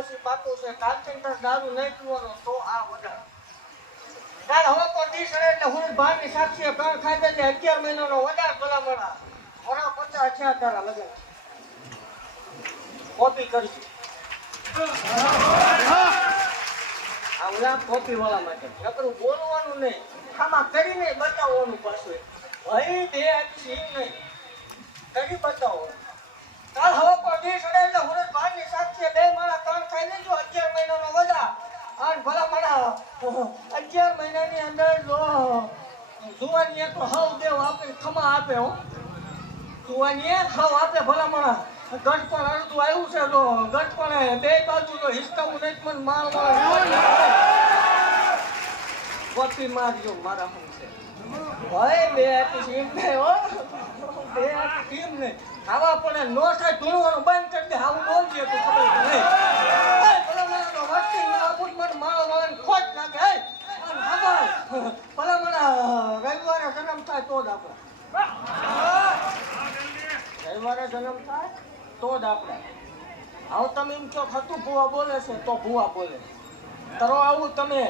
દિવસથી પાકું છે કાલથી તાર દારૂ નહીં પીવાનો તો આ વધારે કાલ હવે તો ડીશ એટલે હું ભારની સાક્ષીએ કણ ખાઈ દે 11 મહિનાનો વધારે ભલામણા ઓરા 50 છે તારા લગન કોપી કરશું આ ઓલા કોપી વાળા માટે નકરું બોલવાનું નહીં આમાં કરીને બતાવવાનું પાછું ભાઈ બે સીમ નહીં કરી બતાવો કાલ હવે પડી સડે એટલે હું ભાઈની સાક્ષી બે મારા કાન ખાઈ લેજો 11 મહિનાનો વધા અને ભલા મારા 11 મહિનાની અંદર જો જુવાની તો હવ દેવ આપે ખમા આપે હો જુવાની હવ આપે ભલા મારા ગઢપણ અડધું આવ્યું છે તો ગઢપણ બે બાજુ તો હિસકાવું નહીં મને માર કોપી મારજો મારા હું છે ભાઈ બે આપી સીમ નહીં હો બે આપી સીમ નહીં ખાવા પડે નો થાય ધૂણવાનું બંધ કરી દે આવું બોલજે તો ખબર નહીં ભલા મારા વસ્તી ના આપું મને મારો વાળાને ખોટ લાગે હે અને ખબર ભલા મારા રવિવારે જન્મ થાય તો જ આપણે રવિવારે જન્મ થાય તો જ આપણે આવું તમે એમ કહો ખતું ભૂવા બોલે છે તો ભૂવા બોલે કરો આવું તમે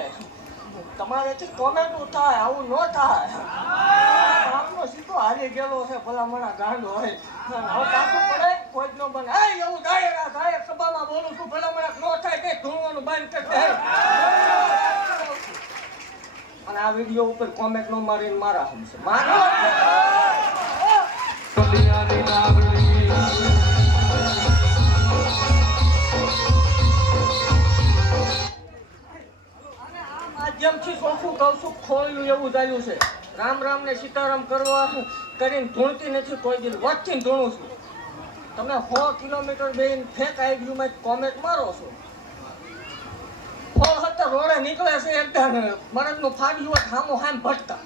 તમારેથી કોમેન્ટો થાય આવું ન થાય આપણો સીધો હારી ગયેલો છે ભલા મને ગાંડો હોય હવે કાકું પડે કોઈ ન બને એ એવું થાય સભામાં બોલું છું ભલા મને ન થાય કે ધૂણવાનું બંધ કરી દે અને આ વિડીયો ઉપર કોમેન્ટ ન મારીને મારા હમશે મારા માધ્યમથી ચોખ્ખું કહું છું ખોલ્યું એવું ચાલ્યું છે રામ રામ ને સીતારામ કરવા કરીને ધૂણતી નથી કોઈ દિન વચ્ચે ધૂણું છું તમે 100 કિલોમીટર બેન ફેક આઈડીયુમાં કોમેન્ટ મારો છો ફોન હતા રોડે નીકળે છે એકદમ મરદનું ફાડ્યું સામો હામ ભટકા